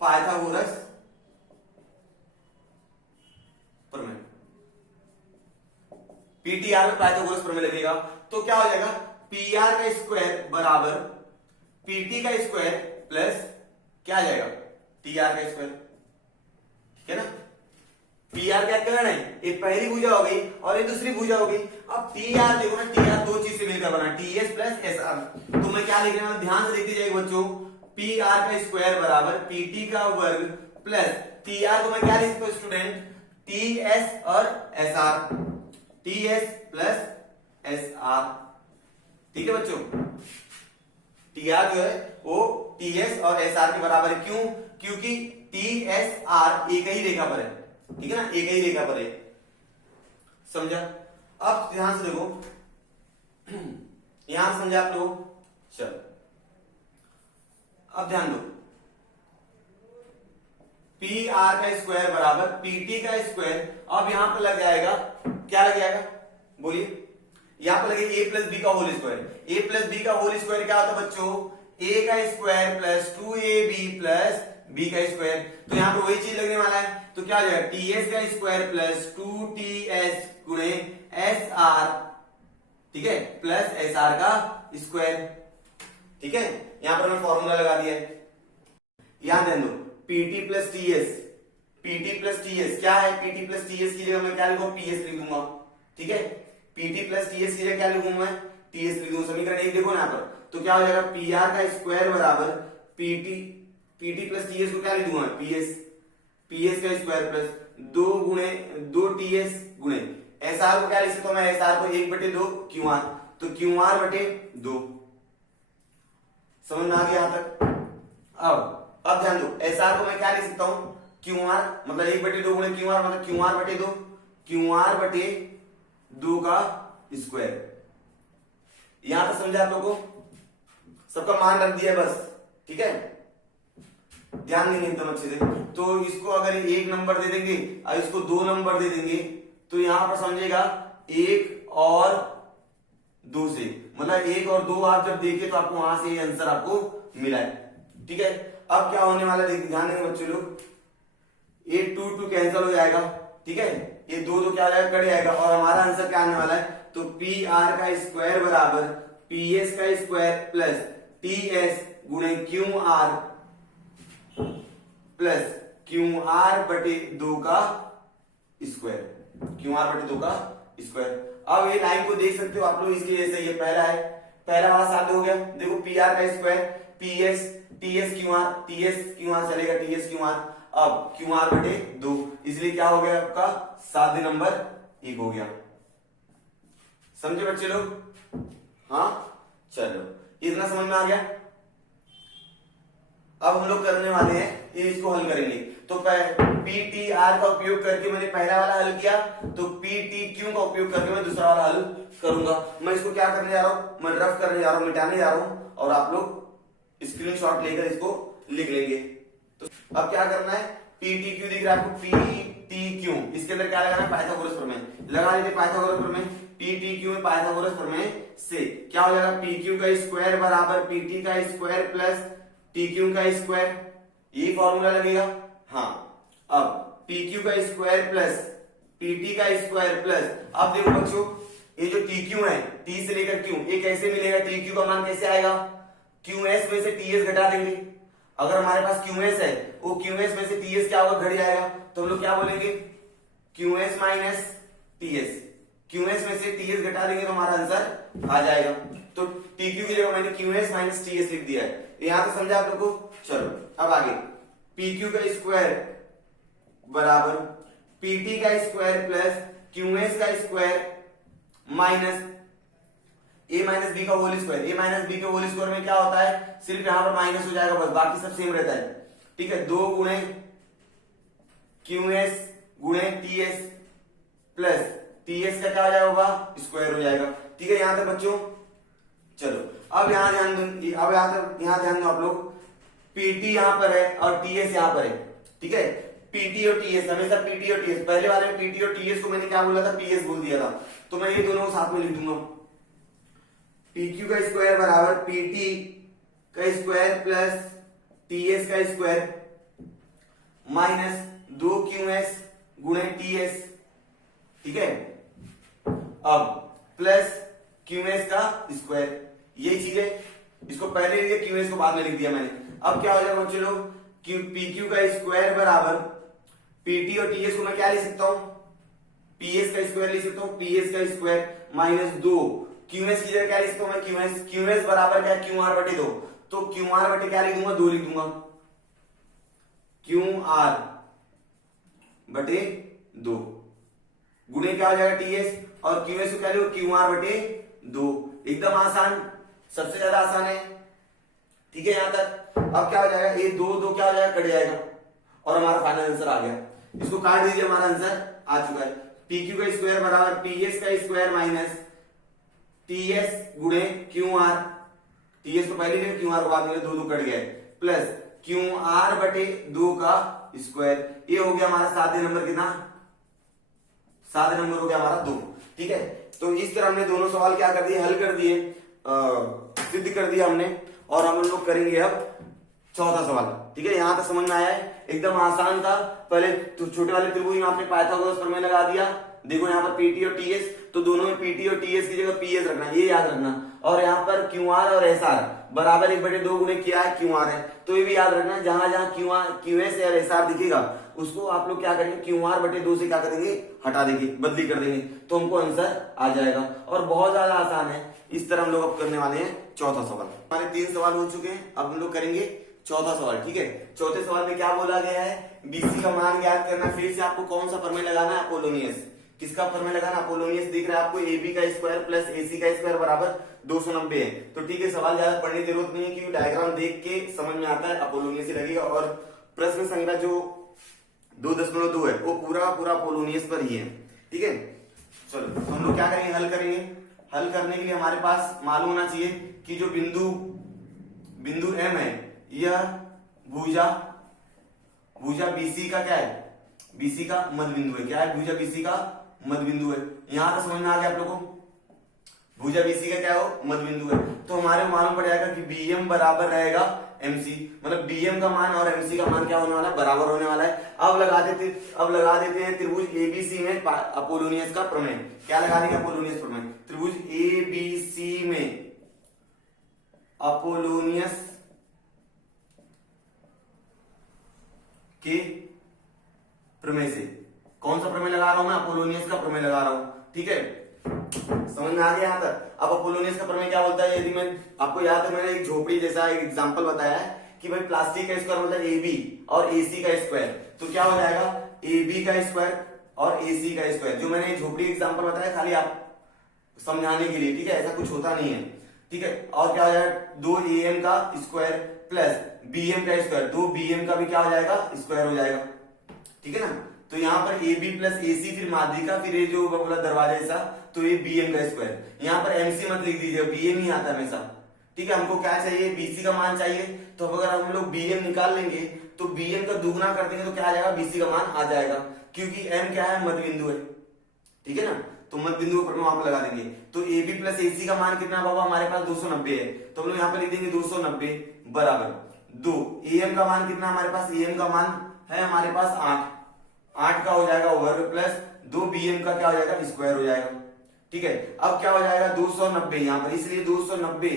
पाइथागोरस प्रमेय, पीटीआर में पाइथागोरस प्रमेय लगेगा तो क्या हो जाएगा? पीआर का स्क्वायर बराबर पीटी का स्क्वायर प्लस क्या आ जाएगा? टीआर का स्क्वायर। ठीक है ना? पीआर क्या करना है? ये पहली भुजा हो गई और ये दूसरी भुजा हो गई। अब टीआर देखो ना, टीआर दो चीज से मिलकर बना, टीएस प्लस एसआर। तो मैं क्या लिख रहा हूं? ध्यान से देखते जाइए बच्चों। पीआर का स्क्वायर बराबर पीटी का वर्ग प्लस टीआर को मैं क्या लिख सकता हूं स्टूडेंट? टीएस और एसआर, टीएस प्लस एसआर। ठीक है बच्चों? टीआर जो है वो टीएस और एसआर के बराबर है। क्यों? क्योंकि टीएसआर एक ही रेखा पर है। ठीक है ना? एक ही रेखा पर है। समझा? अब ध्यान से देखो, यहां समझा आप लोग? चलो अब ध्यान दो, पी आर का स्क्वायर बराबर पीटी का स्क्वायर। अब यहां पर लग जाएगा, क्या लग जाएगा बोलिए? यहां पर लगे a प्लस बी का होल स्क्वायर। ए प्लस बी का होल स्क्वायर क्या होता है बच्चों? a का square plus 2ab plus b का स्क्वायर। तो यहां पर वही चीज लगने वाला है। तो क्या हो जाएगा? ts का स्क्वायर प्लस 2ts गुणे sr, ठीक है, प्लस sr का स्क्वायर। ठीक है? यहां पर मैं फॉर्मूला लगा दिया है। यहां ध्यान दो, pt plus ts, pt plus ts क्या है? pt प्लस ts की जगह मैं क्या लिखूंगा? ps लिख दूंगा। ठीक है? pt प्लस ts की जगह क्या लिखूंगा मैं? ts लिख दूंगा। समीकरण 1 देखो ना यहाँ पर। तो क्या हो जाएगा? pr का स्क्वायर बराबर pt प्लस ts को क्या लिख दूंगा? ps का स्क्वायर प्लस 2 ts गुणे sr को क्या लिख सकता हूं मैं? sr को 1/2 qr, तो qr बटे 2। समझ में आ गया यहां तक? अब ध्यान दो, SR को मैं क्या लिख सकता हूं? QR, मतलब 1/2 गुणे QR, मतलब QR बटे 2, QR बटे 2 का स्क्वायर। यहां तक समझा आप लोगों को? सबका मान रख दिया बस। ठीक है? ध्यान देंगे एकदम अच्छे से। तो इसको अगर 1 नंबर दे देंगे और इसको 2 नंबर दे देंगे तो यहां पर समझेगा 1 और 2 से, मतलब 1 और 2 आप जब देखे तो आपको वहां से ये आंसर आपको मिला है। ठीक है? अब क्या होने वाला है ध्यान देंगे बच्चों लोग, ये 2 कैंसिल हो जाएगा। ठीक है? ये 2 क्या हो जाएगा? कट जाएगा और हमारा आंसर क्या आने वाला है? तो पी आर का स्क्वायर बराबर पी एस का स्क्वायर प्लस टी एस गुणे Q R plus Q R बटे 2 का स्क्वायर, क्यू आर बटे 2 का स्क्वायर। अब ये लाइन को देख सकते हो आप लोग इसकी जैसे, ये पहला है, पहला वाला साध्य हो गया। देखो पी आर का square P S TS Q R चलेगा, टीएस क्यू आर। अब क्यू आर बटे 2, इसलिए क्या हो गया आपका? साध्य नंबर 1 हो गया। समझे बच्चे लोग? हाँ चलो, इतना समझ में आ गया। अब हम लोग करने वाले हैं इसको हल करेंगे। तो पीटीआर का उपयोग करके मैंने पहला वाला हल किया, तो पीटीक्यू का उपयोग करके मैं दूसरा वाला हल करूंगा। मैं इसको क्या करने जा रहा हूं? मैं रफ करने जा रहा हूं, मिटाने जा रहा हूं, और आप लोग स्क्रीनशॉट लेकर इसको लिख लेंगे। तो अब क्या करना है? पीटीक्यू दिख रहा है आपको? पीटीक्यू, इसके अंदर क्या लगाना है? पाइथागोरस प्रमेय लगा लीजिए। पाइथागोरस प्रमेय पीटीक्यू में पाइथागोरस प्रमेय से क्या हो जाएगा? पीक्यू का स्क्वायर बराबर पीटी का स्क्वायर प्लस टीक्यू का स्क्वायर, ये फॉर्मूला लगेगा। हाँ, अब पीक्यू का स्क्वायर प्लस पीटी का स्क्वायर प्लस, अब देखो बच्चों ये जो टीक्यू है, टी से लेकर क्यू, ये कैसे मिलेगा? टीक्यू का मान कैसे आएगा? क्यूएस में से टीएस घटा देंगे। अगर हमारे पास क्यूएस है, वो क्यूएस में से टीएस क्या होगा? घट जाएगा। तो हम लोग क्या बोलेंगे? क्यूएस माइनस टीएस, क्यूएस में से टीएस घटा देंगे तो हमारा आंसर आ जाएगा। तो टीक्यू की जगह मैंने क्यूएस माइनस टीएस लिख दिया है। यहां तक समझा आप लोग को? चलो अब आगे, पीक्यू का स्क्वायर बराबर पीटी का स्क्वायर प्लस क्यूएस का square minus a minus b का whole square, a minus b के होल स्क्वायर में क्या होता है, सिर्फ यहाँ पर माइनस हो जाएगा बस, बाकी सब सेम रहता है। ठीक है, 2 गुणे QS गुणे TS प्लस TS का क्या हो जाएगा होगा, स्क्वायर हो जाएगा। ठीक है, यहां तक बच्चों। चलो अब यहाँ ध्यान दो, अब यहाँ ध्यान दो आप लोग, PT यहाँ पर है और TS यहाँ पर है। ठीक है, PT और TS, हमेशा PT और TS, पहले वाले में PT और TS को मैंने क्या बोला था, PS बोल दिया था, तो मैं ये दोनों को साथ में लिख दूंगा। PQ का स्क्वायर बराबर PT का स्क्वायर प्लस TS का स्क्वायर माइनस 2QS गुणे TS। ठीक है, अब प्लस QS का स्क्वायर, यही चीज है, इसको पहले लिख दिया, QS को बाद में लिख दिया मैंने। अब क्या हो जाएगा बच्चों लोग, PQ का स्क्वायर बराबर PT और TS को मैं क्या लिख सकता हूं, PS का स्क्वायर लिख सकता हूं, PS का स्क्वायर माइनस 2 QS की जगह क्या लिख सकता हूं मैं, QS बराबर क्या, QR बटे 2, तो QR बटे क्या लिख दूंगा, 2 लिख दूंगा, QR बटे 2 गुणे क्या हो जाएगा TS, और QS को क्या लिखो, QR बटे 2। एकदम आसान, सबसे ज्यादा आसान है। ठीक है, यहां तक। अब क्या हो जाएगा, ये 2 क्या हो जाएगा, कट जाएगा और हमारा फाइनल आंसर आ गया। इसको काट दीजिए, हमारा आंसर आ चुका है। PQ का स्क्वायर बराबर PS का स्क्वायर माइनस TS गुणे QR, TS को पहले लिखे, QR को बाद में, 2 कट गया, प्लस QR बटे 2 का स्क्वायर। ये हो गया हमारा सातवें नंबर, कितना, सातवें नंबर हो गया हमारा 2। ठीक है, तो इस तरह हमने दोनों सवाल क्या कर दिए, हल कर दिए, सिद्ध कर दिया हमने, और हम लोग करेंगे अब चौथा सवाल। ठीक है, यहां तक समझ में आया है, एकदम आसान था। पहले तो छोटे वाले त्रिभुज में आपने पाइथागोरस प्रमेय लगा दिया, देखो यहाँ पर PT और TS, तो दोनों में PT और TS की जगह PS रखना, ये याद रखना, और यहाँ पर QR और SR बराबर 1/2 गुणे क्या है, QR है, तो ये भी याद रखना, जहां जहां QS और SR दिखेगा उसको आप लोग क्या करेंगे, QR बटे 2 से क्या करेंगे, हटा देंगे, बदली कर देंगे, तो हमको आंसर आ जाएगा। और बहुत ज्यादा आसान है। इस तरह हम लोग अब करने वाले हैं चौथा सवाल। हमारे 3 सवाल हो चुके हैं, अब हम लोग करेंगे चौथा सवाल। ठीक है, चौथे सवाल में क्या बोला गया है, BC का मान ज्ञात करना। फिर से आपको कौन सा प्रमेय लगाना है, अपोलोनियस। किसका प्रमेय लगाना, अपोलोनियस। दिख रहा है आपको, AB का स्क्वायर प्लस AC का स्क्वायर बराबर 290 है। तो ठीक है, सवाल ज्यादा पढ़ने की जरूरत नहीं है, क्योंकि डायग्राम देख के समझ में आता है, अपोलोनियस ही लगेगा। और प्रश्न संख्या जो 2.2 है वो पूरा अपोलोनियस पर ही है। ठीक है, चलो हम लोग क्या करेंगे, हल करेंगे। हल करने के लिए हमारे पास मालूम होना चाहिए कि जो बिंदु M है, यह भुजा BC का क्या है, BC का मध्य बिंदु है। क्या है, भुजा BC का मध्य बिंदु है। यहां तक समझ में आ गया आप लोगों को, भुजा BC का क्या हो, मध्य बिंदु है। तो हमारे मालूम पड़ जाएगा कि BM बराबर रहेगा MC, मतलब BM का मान और MC का मान क्या होने वाला है, बराबर होने वाला है। अब लगा देते हैं त्रिभुज ABC में अपोलोनियस का प्रमेय। क्या लगा देंगे, अपोलोनियस प्रमेय। त्रिभुज ABC में अपोलोनियस के प्रमेय से, कौन सा प्रमेय लगा रहा हूं मैं, अपोलोनियस का प्रमेय लगा रहा हूं। ठीक है, समझ में आ गया यहां तक। अब अपोलोनियस का प्रमेय क्या बोलता है, यदि मैं आपको याद है, मैंने एक झोपड़ी जैसा एक एग्जांपल बताया है कि भाई प्लास्टिक का स्क्वायर मतलब AB और AC का स्क्वायर, तो क्या हो जाएगा, AB का स्क्वायर और AC का स्क्वायर। जो मैंने झोपड़ी एग्जांपल बताया खाली आप समझाने के लिए, ठीक है, ऐसा कुछ होता नहीं है। ठीक है, और क्या हो जाएगा, 2AM का स्क्वायर प्लस BM का स्क्वायर, 2BM का भी क्या हो जाएगा, स्क्वायर हो जाएगा। ठीक है ना, तो यहाँ पर AB प्लस AC, फिर माध्यिका, फिर ये जो बोला दरवाजा ऐसा, तो ये BM का स्क्वायर। यहाँ पर MC मत लिख दीजिए, BM ही आता है हमेशा। ठीक है, हमको क्या चाहिए, BC का मान चाहिए। तो अगर हम लोग BM निकाल लेंगे तो BM का दुगुना कर देंगे तो क्या आ जाएगा, BC का मान आ जाएगा, क्योंकि M क्या है, मध्य बिंदु है। ठीक है ना, तो मध्य बिंदु पर वहां पर लगा देंगे। तो AB प्लस AC का मान कितना बाबा, हमारे पास 290 है, तो हम लोग यहाँ पे लिख देंगे 290 बराबर 2। AM का मान कितना हमारे पास, AM का मान है हमारे पास 8 का हो जाएगा वर्ग प्लस 2BM का क्या हो जाएगा, स्क्वायर हो जाएगा। ठीक है, अब क्या हो जाएगा 290 यहाँ पर, इसलिए 290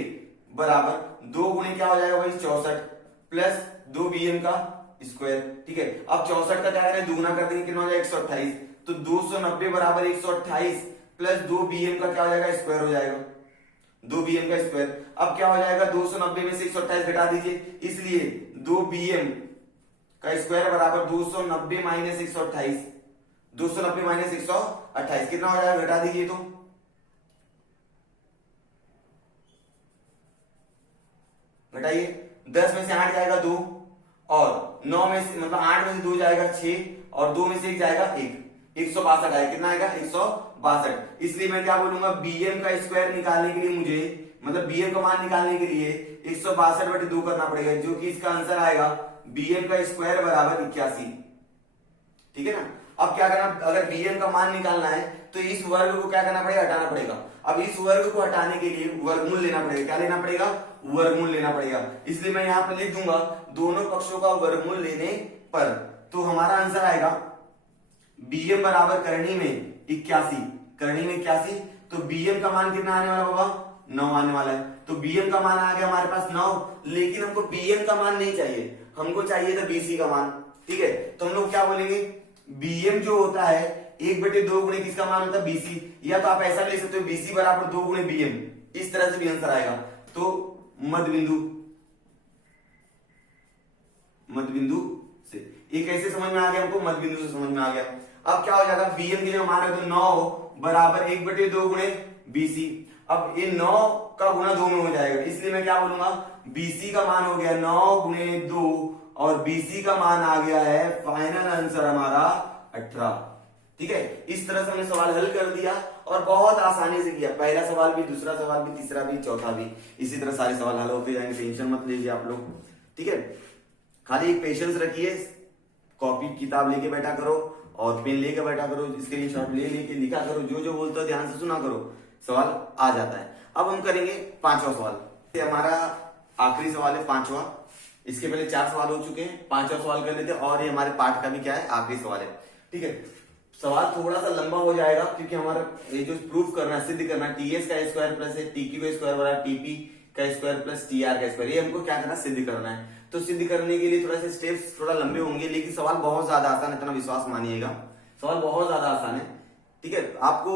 बराबर 2 गुणे क्या हो जाएगा भाई 64 प्लस 2BM का स्क्वायर। ठीक है, अब 64 का क्या करें, दुगुना कर देंगे, कितना हो जाएगा 128। तो 290 बराबर 128 प्लस 2BM का क्या हो जाएगा, स्क्वायर हो जाएगा, 2BM का स्क्वायर। अब क्या हो जाएगा, 290 में से 128 घटा दीजिए, इसलिए 2BM का स्क्वायर बराबर 290 माइनस 128, 290 माइनस 128 कितना हो जाएगा, घटा दीजिए तो घटाइए, 10 में से 8 जाएगा 2, और 9 में से मतलब 8 में से 2 जाएगा 6, और 2 में से 1 जाएगा 1, 162 आएगा। कितना आएगा? 162। इसलिए मैं क्या बोलूंगा, bm का स्क्वायर निकालने के लिए मुझे, मतलब bm का मान निकालने के लिए 162/2 करना पड़ेगा, जो कि इसका आंसर आएगा bm का स्क्वायर बराबर 81। ठीक है ना। अब क्या करना, अगर bm का मान निकालना है तो इस वर्ग को क्या करना पड़ेगा, हटाना पड़ेगा। अब इस वर्ग को हटाने के लिए वर्गमूल लेना पड़ेगा। क्या लेना पड़ेगा? वर्गमूल लेना पड़ेगा। इसलिए मैं यहाँ पर लिख दूंगा दोनों पक्षों का वर्गमूल लेने पर, तो हमारा आंसर आएगा bm बराबर करनी में 81, करनी में 81, तो bm का मान कितना आने वाला होगा? 9 आने वाला है। तो bm का मान आ गया हमारे पास 9, लेकिन हमको bm का मान नहीं चाहिए, हमको चाहिए था bc का मान। ठीक है, तो हम लोग क्या बोलेंगे, bm जो होता है 1/2 गुणे किसका मान होता है? bc, या तो आप ऐसा ले सकते हो bc बराबर 2 गुणे bm, इस तरह से भी आंसर आएगा। तो मध्य बिंदु से, ये कैसे समझ में आ गया हमको? मध्य बिंदु से समझ में आ गया। अब क्या हो जाएगा, bm के जो मान है तो 9 बराबर 1/2 गुणे bc। अब ये 9 का गुणा 2 में हो जाएगा, इसलिए मैं क्या बोलूंगा, bc का मान हो गया 9 गुणे 2, और bc का मान आ गया है फाइनल आंसर हमारा 18। ठीक है, इस तरह से हमने सवाल हल कर दिया और बहुत आसानी से किया। पहला सवाल भी, दूसरा सवाल भी, तीसरा भी, चौथा भी, इसी तरह सारे सवाल हल होते जाएंगे, टेंशन मत लीजिए आप लोग। ठीक है, खाली एक पेशेंस रखिए, कॉपी किताब लेके बैठा करो और पेन लेके बैठा करो, स्क्रीनशॉट ले लेके लिखा करो, जो जो बोलते हो ध्यान से सुना करो, सवाल आ जाता है। अब हम करेंगे 5वां सवाल। ये हमारा आखिरी सवाल है 5वां। इसके पहले 4 सवाल हो चुके हैं, 5वां सवाल कर लेते हैं, और ये हमारे पाठ का भी क्या है, आखिरी सवाल है। ठीक है, सवाल थोड़ा सा लंबा हो जाएगा क्योंकि हमारा ये जो प्रूफ करना है, सिद्ध करना है, टीएस का स्क्वायर प्लस टीक्यू का स्क्वायर बराबर टीपी का स्क्वायर प्लस टीआर का स्क्वायर, ये हमको क्या करना है, सिद्ध करना है। तो सिद्ध करने के लिए थोड़ा से स्टेप्स थोड़ा लंबे होंगे, लेकिन सवाल बहुत ज्यादा आसान है, इतना विश्वास मानिएगा, सवाल बहुत ज्यादा आसान है। ठीक है, आपको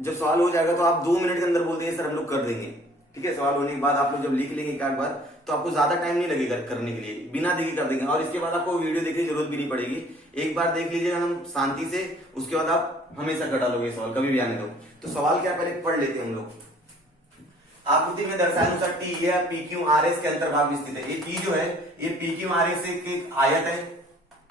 जब सवाल हो जाएगा तो आप 2 मिनट के अंदर बोलते हैं सर हम लोग कर देंगे। ठीक है, सवाल होने के बाद आप लोग जब लिख लेंगे एक बार, तो आपको ज्यादा टाइम नहीं लगेगा करने के लिए, बिना देखे कर देंगे, और इसके बाद आपको वीडियो देखने की जरूरत भी नहीं पड़ेगी। एक बार देख लीजिएगा हम शांति से, उसके बाद आप हमेशा कर डालोगे सवाल, कभी भी आने दो। तो सवाल क्या पहले पढ़ लेते हैं हम लोग। आकृति में दर्शाए अनुसार टी या पी क्यू आर एस के अंतर्भाग में स्थित है। ये टी जो है ये पी क्यू आर एस एक आयत है,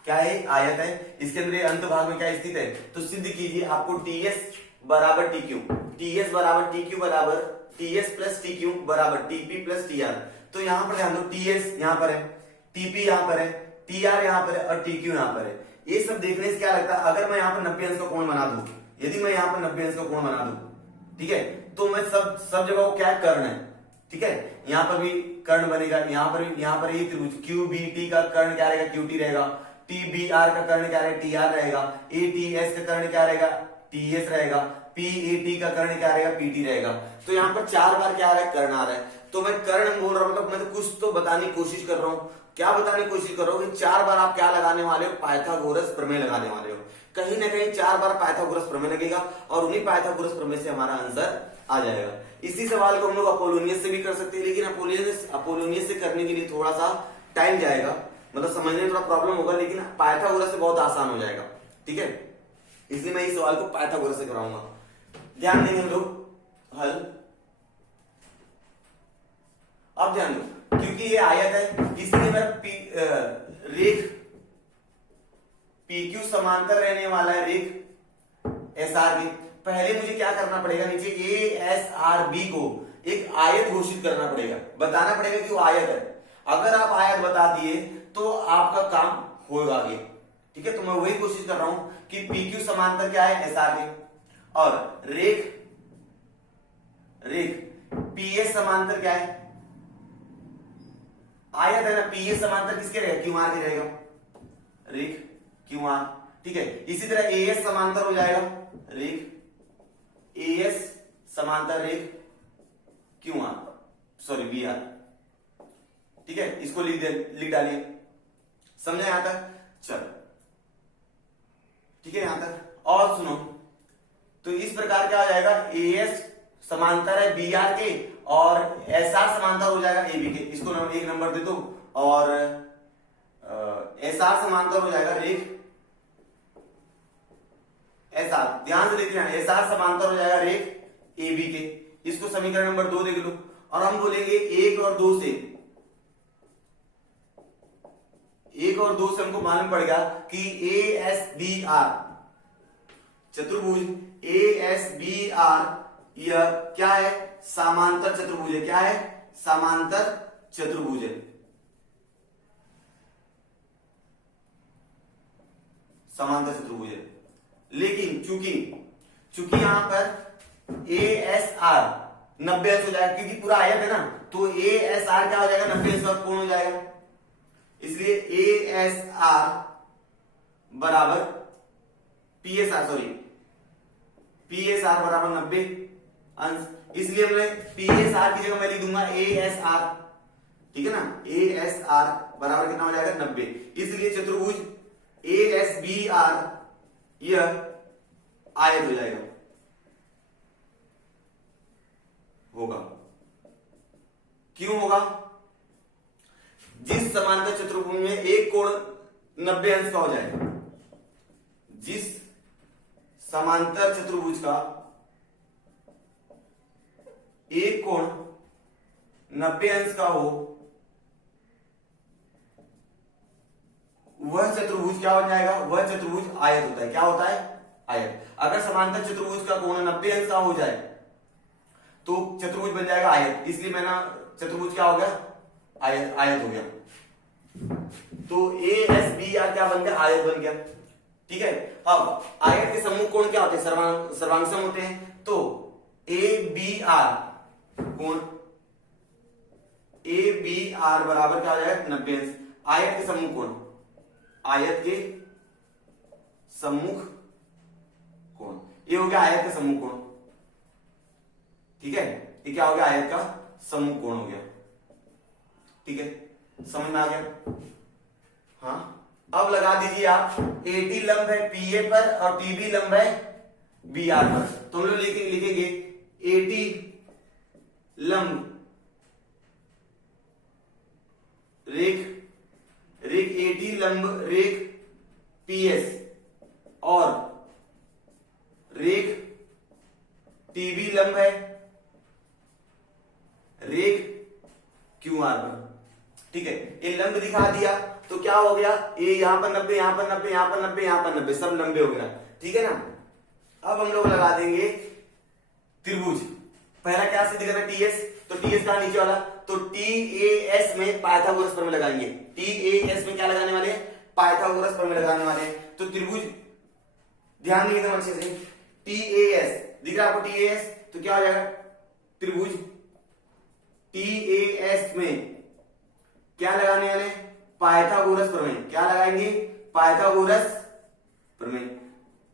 क्या है, आयत है, इसके अंदर अंतभाग में क्या स्थित है। तो सिद्ध कीजिए, आपको टीएस बराबर टी क्यू, टीएस बराबर टी क्यू बराबर टीएस प्लस टी क्यू बराबर टीपी प्लस टीआर। तो यहां पर ध्यान दो, टीएस यहां पर है, टीपी यहां पर है, टीआर यहां पर है और टीक्यू यहां पर है। ये सब देखने से क्या लगता है, अगर मैं यहाँ पर 90 अंश का कोण बना दूं, यदि मैं यहाँ पर 90 अंश का कोण बना दूं, ठीक है, तो मैं सब जगह वो क्या कर्ण है। ठीक है, यहाँ पर भी कर्ण बनेगा, यहाँ पर ये त्रिभुज क्यू बी टी का कर्ण क्या रहेगा, क्यूटी रहेगा, टी बी आर का कर्ण क्या रहेगा, टी आर रहेगा, ए टी एस का कर्ण क्या रहेगा, टी एस रहेगा, पी ए टी का कर्ण क्या रहेगा, पी टी रहेगा। तो यहाँ पर 4 बार क्या आ रहा है, कर्ण आ रहा है। तो मैं कर्ण बोल रहा हूं, मतलब मैं तो कुछ तो बताने की कोशिश कर रहा हूँ। क्या बताने की कोशिश कर रहा हूँ कि 4 बार आप क्या लगाने वाले हो, पाइथागोरस प्रमेय लगाने वाले हो। कहीं ना कहीं 4 बार पाइथागोरस प्रमेय लगेगा और उन्हीं पाइथागोरस प्रमेय से हमारा आंसर आ जाएगा। इसी सवाल को हम लोग अपोलोनियस से भी कर सकते हैं, लेकिन अपोलोनियस से करने के लिए थोड़ा सा टाइम जाएगा, मतलब समझने में थोड़ा प्रॉब्लम होगा, लेकिन पाइथागोरस से बहुत आसान हो जाएगा। ठीक है, इसलिए मैं इस सवाल को पाइथागोरस से कराऊंगा। ध्यान देंगे हम लोग हल। अब ध्यान दो, क्योंकि ये आयत है इसलिए मैं रेख PQ समांतर रहने वाला है रेख SRB। पहले मुझे क्या करना पड़ेगा, नीचे ASRB को एक आयत घोषित करना पड़ेगा, बताना पड़ेगा कि वो आयत है। अगर आप आयत बता दिए तो आपका काम होगा आगे। ठीक है, तो मैं वही कोशिश कर रहा हूं कि PQ समांतर क्या है, SRB, और रेख PS समांतर क्या है, आयत है ना, PS समांतर किसके रहेगा, QR के रहेगा, रेख QR। ठीक है, इसी तरह AS समांतर हो जाएगा रेख AS समांतर रेख QR, सॉरी BR। ठीक है, इसको लिख डालिए, समझे यहां तक, चलो ठीक है यहां तक। और सुनो, तो इस प्रकार क्या हो जाएगा, AS समांतर है BR के और SR समांतर हो जाएगा AB के, इसको एक नंबर दे दो, और SR समांतर हो जाएगा रेख SR, ध्यान से देखना, SR समांतर हो जाएगा रेख AB के, इसको समीकरण नंबर 2 देख लो। और हम बोलेंगे 1 और 2 से 1 और 2 से हमको मालूम पड़ गया कि ए एस बी आर चतुर्भुज ए एस बी आर यह क्या है, समांतर चतुर्भुज है। क्या है, समांतर चतुर्भुज है। समांतर चतुर्भुज है। लेकिन चूंकि यहां पर ए एस आर 90 अंश हो जाएगा, क्योंकि पूरा आयत है ना, तो ए एस आर क्या हो जाएगा, 90 अंश का कोण हो जाएगा। इसलिए ए एस आर बराबर P S R, sorry P S R बराबर 90 अंश। इसलिए मैं पी एस आर की जगह मैं लिख दूंगा ए एस आर, ठीक है ना। ए एस आर बराबर कितना हो जाएगा, 90। इसलिए चतुर्भुज ए एस बी आर यह आयत हो जाएगा, होगा। क्यों होगा, जिस समांतर चतुर्भुज में एक कोण 90 अंश का हो जाए, जिस समांतर चतुर्भुज का एक कोण 90 अंश का हो, वह चतुर्भुज क्या बन जाएगा, वह चतुर्भुज आयत होता है। क्या होता है, आयत। अगर समांतर चतुर्भुज का कोण 90 अंश का हो जाए तो चतुर्भुज बन जाएगा आयत। इसलिए मैंने चतुर्भुज क्या हो गया, आयत हो गया। तो ए एस बी आर क्या बन गया, आयत बन गया। ठीक है। अब आयत के सम्मुख कोण क्या होते हैं, सर्वांगसम होते हैं। तो ए बी आर कोण, ए बी आर बराबर क्या हो जाएगा, 90 अंश। आयत के सम्मुख कोण, आयत के सम्मुख कोण, ये हो गया आयत का सम्मुख कोण। ठीक है, ये क्या हो गया, आयत का सम्मुख कोण हो गया। ठीक है, समझ में आ गया। हाँ, अब लगा दीजिए आप, एटी लंब है पी ए पर और टीबी लंब है बी आर पर। तो हम लोग लिखेंगे एटी लंब रेख एटी लंब रेख पीएस और रेख टीबी लंब है रेख क्यू आर पर। ठीक है, ये लंब दिखा दिया तो क्या हो गया, ये यहां पर 90, यहां पर 90, यहां पर 90, यहां पर 90, सब 90 हो गया। ठीक है ना। अब हम लोग लगा देंगे त्रिभुज। पहला क्या सिद्ध करना, टीएस। तो टीएस का नीचे वाला, तो टीएएस में पाइथागोरस प्रमेय लगाएंगे। टीएएस में क्या लगाने वाले, पाइथागोरस प्रमेय लगाने वाले। तो त्रिभुज, ध्यान देंगे एकदम अच्छे से, टीएएस दिख रहा है आपको, टीएएस। तो क्या हो जाएगा, त्रिभुज टीएएस में क्या लगाने वाले, पाइथागोरस प्रमेय। क्या लगाएंगे, पाइथागोरस प्रमेय।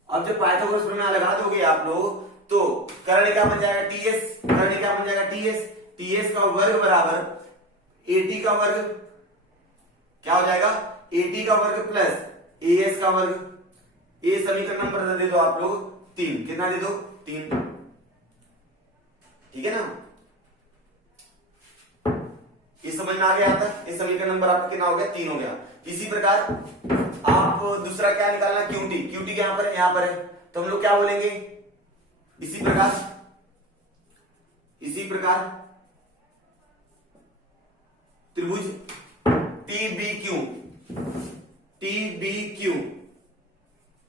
अब जब पाइथागोरस प्रमेय लगा दोगे आप लोग, तो कर्ण क्या बन जाएगा, टीएस। कर्ण क्या बन जाएगा, टीएस। टीएस का वर्ग बराबर एटी का वर्ग, क्या हो जाएगा, एटी का वर्ग प्लस एएस का वर्ग। ए समीकरण नंबर दे दो आप लोग 3। कितना दे दो, 3। ठीक है ना। ये समझ में आ गया आता है। ये समीकरण नंबर आपका कितना हो गया, 3 हो गया। इसी प्रकार आप दूसरा क्या निकालना, क्यूटी। क्यूटी यहां पर है, यहां पर है, तो हम लोग क्या बोलेंगे, इसी प्रकार त्रिभुज टीबीक्यू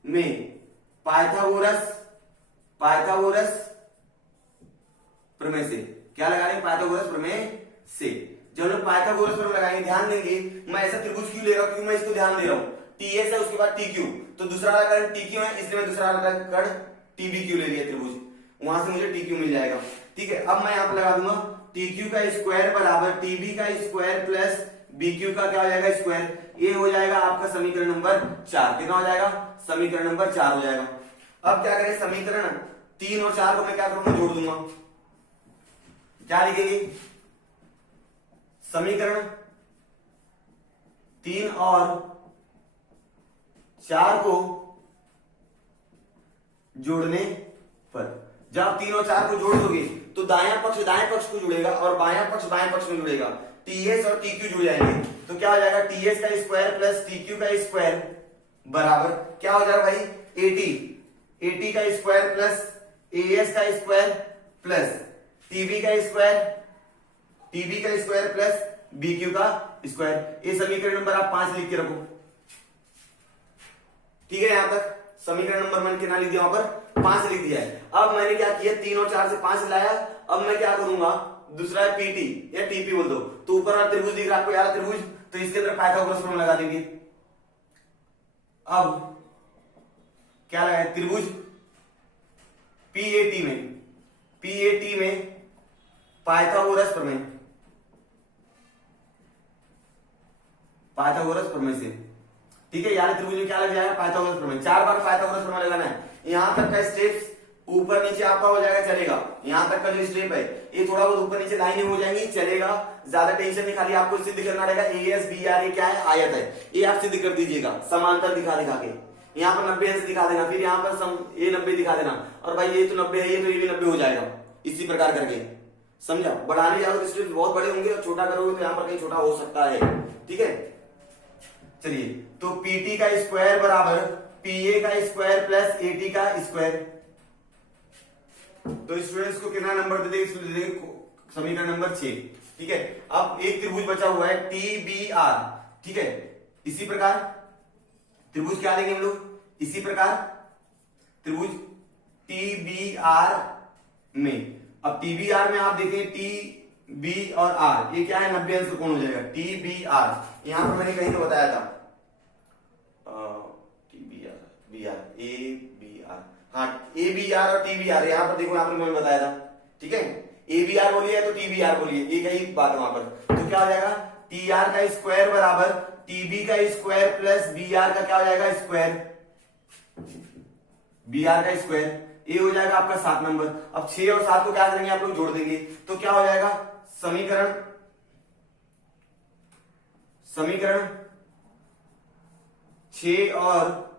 में पाइथागोरस प्रमेय से क्या लगाएंगे, पाइथागोरस प्रमेय से। जब हम पाइथागोरस प्रमेय लगाएंगे, ध्यान देंगे, मैं ऐसा त्रिभुज क्यों ले रहा हूं, क्योंकि मैं इसको ध्यान दे रहा हूं। टीएस है, उसके बाद टीक्यू, तो दूसरा वाला कर्ण टीक्यू है, इसलिए मैं दूसरा वाला कर्ण टीबीक्यू ले लिया त्रिभुज, वहां से मुझे टीक्यू मिल जाएगा। ठीक है, अब मैं यहां पर लगा दूंगा टीक्यू का स्क्वायर बराबर टीबी का स्क्वायर प्लस बीक्यू का क्या हो जाएगा, स्क्वायर। ये हो जाएगा आपका समीकरण नंबर 4। कितना हो जाएगा, समीकरण नंबर 4 हो जाएगा। अब क्या करें, समीकरण 3 और 4 को मैं क्या करूंगा, जोड़ दूंगा। क्या लिखेंगे, समीकरण 3 और 4 को जोड़ने पर, जब 3 और 4 को जोड़ दोगे तो दायां पक्ष दाएं पक्ष को जुड़ेगा और बायां पक्ष बाएं पक्ष में जुड़ेगा। टीएस और टीक्यू जुड़ जाएंगे, तो क्या हो जाएगा, टीएस का स्क्वायर प्लस टीक्यू का स्क्वायर बराबर क्या हो जाएगा भाई, 80 का स्क्वायर प्लस एएस का स्क्वायर प्लस टीबी का स्क्वायर प्लस बी क्यू का स्क्वायर। ये समीकरण नंबर आप 5 लिख के रखो। ठीक है, यहां तक समीकरण नंबर मैंने कितना लिख दिया, वहां पर 5 लिख दिया है। अब मैंने क्या किया, 3 और 4 से 5 लाया। अब मैं क्या करूंगा, दूसरा है पीटी या टीपी बोल दो, तो ऊपर वाला त्रिभुज दिख रहा है आपको यार त्रिभुज, तो इसके अंदर पाइथागोरस प्रमेय लगा देंगे। अब क्या लगाए, त्रिभुज पीएटी में पाइथागोरस प्रमेय से। ठीक है, यार त्रिभुज में क्या लग जाएगा, पाइथागोरस प्रमेय। 4 बार पाइथागोरस प्रमेय लगाना है। यहां तक का स्टेप्स ऊपर नीचे आपका हो जाएगा, चलेगा। यहां तक का जो स्टेप है ये थोड़ा बहुत ऊपर नीचे लाइनें हो जाएंगी, चलेगा, ज्यादा टेंशन नहीं। खाली आपको सिद्ध करना रहेगा ए एस बी आर, ये क्या है, आयत है, ये आप सिद्ध कर दीजिएगा समांतर दिखा के। यहाँ पर 90 अंश दिखा देना, फिर यहाँ पर ये 90 दिखा देना, और भाई ये तो 90 है, ये तो ये भी 90 हो जाएगा, इसी प्रकार करके। समझा, बढ़ाने जाओ तो स्टेप बहुत बड़े होंगे, और छोटा करोगे तो यहाँ पर कहीं छोटा हो सकता है। ठीक है, चलिए, तो पीटी का स्क्वायर बराबर पीए का स्क्वायर प्लस एटी का स्क्वायर। तो स्टूडेंट्स को कितना नंबर दे देंगे, समीकरण नंबर 6। ठीक है, अब एक त्रिभुज बचा हुआ है टी बी आर। ठीक है, इसी प्रकार त्रिभुज क्या देंगे हम लोग, इसी प्रकार त्रिभुज टी बी आर में। अब टी बी आर में आप देखें टी बी और आर, ये क्या है, 90 अंश कोण हो जाएगा, टी बी आर। यहां पर मैंने कहीं तो बताया था T B R, B R, A B R, हाँ ए बी आर और टी बी आर। यहां पर देखो, यहां पर मैंने बताया था। ठीक है, ए बी आर बोलिए तो टी बी आर बोलिए, एक ही बात है वहां पर। तो क्या हो जाएगा, टी आर का स्क्वायर बराबर टीबी का स्क्वायर प्लस बी आर का क्या हो जाएगा, स्क्वायर, बी आर का स्क्वायर। ये हो जाएगा आपका 7 नंबर। अब 6 और 7 को क्या करेंगे आप लोग, जोड़ देंगे, तो क्या हो जाएगा, समीकरण 6 और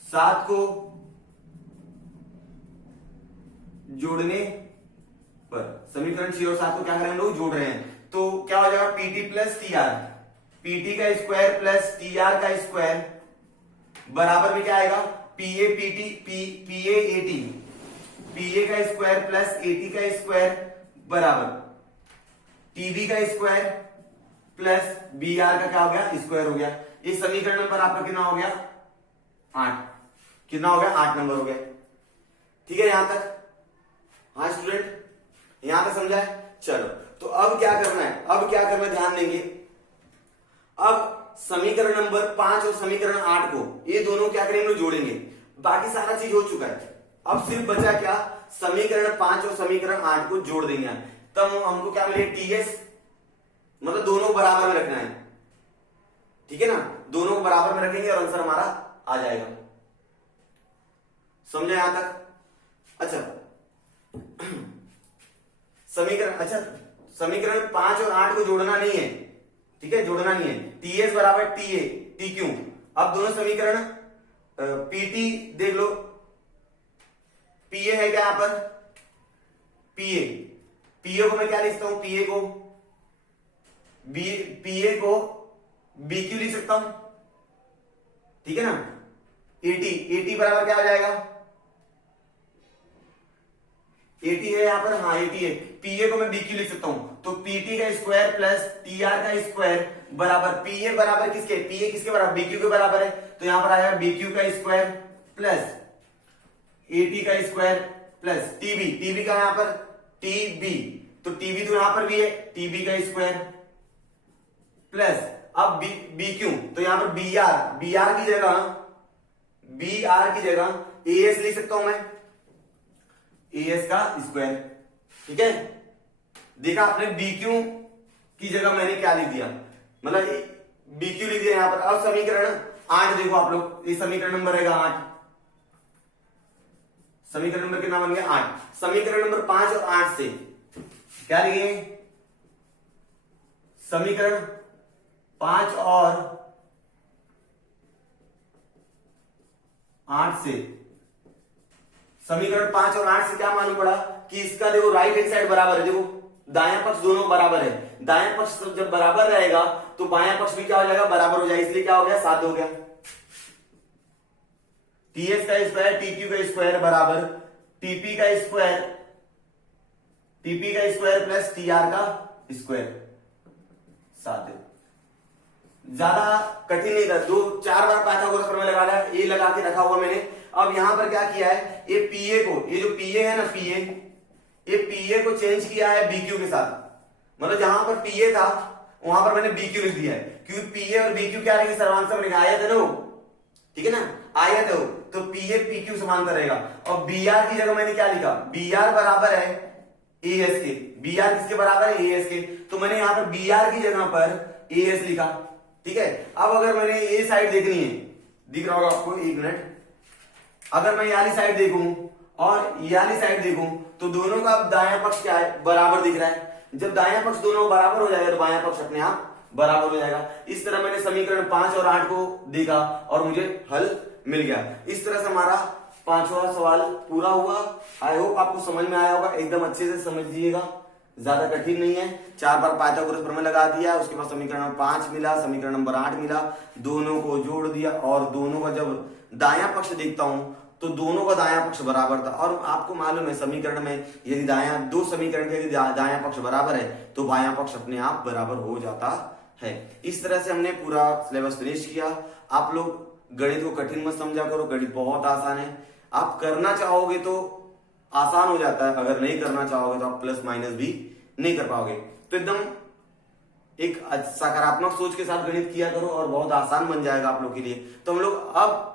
7 को जोड़ने पर, समीकरण 6 और 7 को क्या करें हम लोग, जोड़ रहे हैं, तो क्या हो जाएगा, PT plus T R, PT का स्क्वायर प्लस टी आर का स्क्वायर बराबर में क्या आएगा, पीए पीटी पीए एटी, पीए का स्क्वायर प्लस एटी का स्क्वायर बराबर टीबी का स्क्वायर प्लस बी आर का क्या हो गया, स्क्वायर हो गया। ये समीकरण नंबर आपका कितना हो गया, 8। कितना हो गया, 8 नंबर हो गया। ठीक है, यहां तक, हाँ स्टूडेंट, यहां तक समझा है। चलो, तो अब क्या करना है, अब क्या करना, ध्यान देंगे। अब समीकरण नंबर 5 और समीकरण 8 को, ये दोनों क्या करेंगे, लोग जोड़ेंगे। बाकी सारा चीज हो चुका है, अब सिर्फ बचा क्या, समीकरण 5 और समीकरण 8 को जोड़ देंगे। तब हमको क्या मिलेगा, टीएस, मतलब दोनों को बराबर में रखना है। ठीक है ना, दोनों को बराबर में रखेंगे और आंसर हमारा आ जाएगा। समझे यहां तक? अच्छा, समीकरण 5 और 8 को जोड़ना नहीं है। ठीक है, जोड़ना नहीं है। टीएस बराबर टीए टी क्यू। अब दोनों समीकरण पीटी देख लो, पीए है क्या यहां पर, पीए को मैं क्या लिखता हूं, पीए को बीक्यू लिख सकता हूं। ठीक है ना, एटी बराबर क्या हो जाएगा, एटी है यहां पर, हाँ एटी है, पीए को मैं बीक्यू लिख सकता हूं। तो पीटी का स्क्वायर प्लस टीआर का स्क्वायर बराबर पीए बराबर किसके, पीए किसके बराबर, बीक्यू के बराबर है, तो यहां पर आएगा बीक्यू का स्क्वायर प्लस एटी का स्क्वायर प्लस टीबी का यहां पर टीबी, तो टीबी तो यहां पर भी है, टीबी का स्क्वायर प्लस अब बीक्यू, तो यहां पर बीआर की जगह एएस लिख सकता हूं मैं, एएस का स्क्वायर। ठीक है, देखा आपने, बीक्यू की जगह मैंने क्या लिख दिया, मतलब बीक्यू लिख दिया यहां पर। अब समीकरण 8 देखो आप लोग, ये समीकरण नंबर रहेगा 8, समीकरण नंबर कितना बन गया, 8। समीकरण नंबर 5 और 8 से क्या लिखेंगे, समीकरण 5 और 8 से, समीकरण 5 और 8 से क्या मालूम पड़ा कि इसका देखो राइट हैंड साइड बराबर है, देखो दायां पक्ष दोनों बराबर है। दायां पक्ष जब बराबर रहेगा तो बायां पक्ष भी क्या हो जाएगा, बराबर हो जाएगा, इसलिए क्या हो गया, 7 हो गया। टीएस का स्क्वायर टीक्यू का स्क्वायर बराबर टीपी का स्क्वायर प्लस टीआर का स्क्वायर। 7 ज्यादा कठिन नहीं था, 2-4 बार पाइथागोरस प्रमेय लगा लिया, ये लगा के रखा हुआ मैंने। अब यहां पर क्या किया है, ये पीए को, ये जो पीए है ना पीए, ये पीए को चेंज किया है बीक्यू के साथ। मतलब जहां पर पीए था वहां पर मैंने बीक्यू लिख दिया है, क्योंकि पीए और बीक्यू क्या रहेगी, सर्वांश में आयत है ना, ठीक है ना, आयत है, तो पीए पीक्यू समांतर रहेगा। और बीआर की जगह मैंने क्या लिखा, बीआर बराबर है एएस के। बीआर किसके बराबर है, एएस के। तो मैंने यहां पर बीआर की जगह पर एएस लिखा, ठीक है। अब अगर मैंने ये साइड देखनी है, दिख रहा होगा आपको, 1 मिनट, अगर मैं ये वाली साइड देखूं और ये वाली साइड देखूं तो दोनों का दायां पक्ष क्या है, बराबर दिख रहा है। जब दायां पक्ष दोनों बराबर हो जाएगा तो बायां पक्ष अपने आप बराबर हो जाएगा। इस तरह मैंने समीकरण 5 और 8 को देखा और मुझे हल मिल गया। इस तरह से हमारा 5वां सवाल पूरा हुआ। आई होप आपको समझ में आया होगा, एकदम अच्छे से समझ लीजिएगा, ज्यादा कठिन नहीं है। 4 बार पाइथागोरस प्रमेय लगा दिया, उसके बाद समीकरण नंबर 5 मिला, समीकरण नंबर 8 मिला, दोनों को जोड़ दिया और दोनों का जब दायां पक्ष देखता हूं तो दोनों का दायां पक्ष बराबर था। और आपको मालूम है समीकरण में यदि दो समीकरण के यदि दायां पक्ष बराबर है तो बायां पक्ष अपने आप बराबर हो जाता है। इस तरह से हमने पूरा सिलेबस फिनिश किया। आप लोग गणित को कठिन मत समझा करो, गणित बहुत आसान है। आप करना चाहोगे तो आसान हो जाता है, अगर नहीं करना चाहोगे तो आप प्लस माइनस भी नहीं कर पाओगे। तो एकदम एक सकारात्मक सोच के साथ गणित किया करो और बहुत आसान बन जाएगा आप लोग के लिए। तो हम लोग अब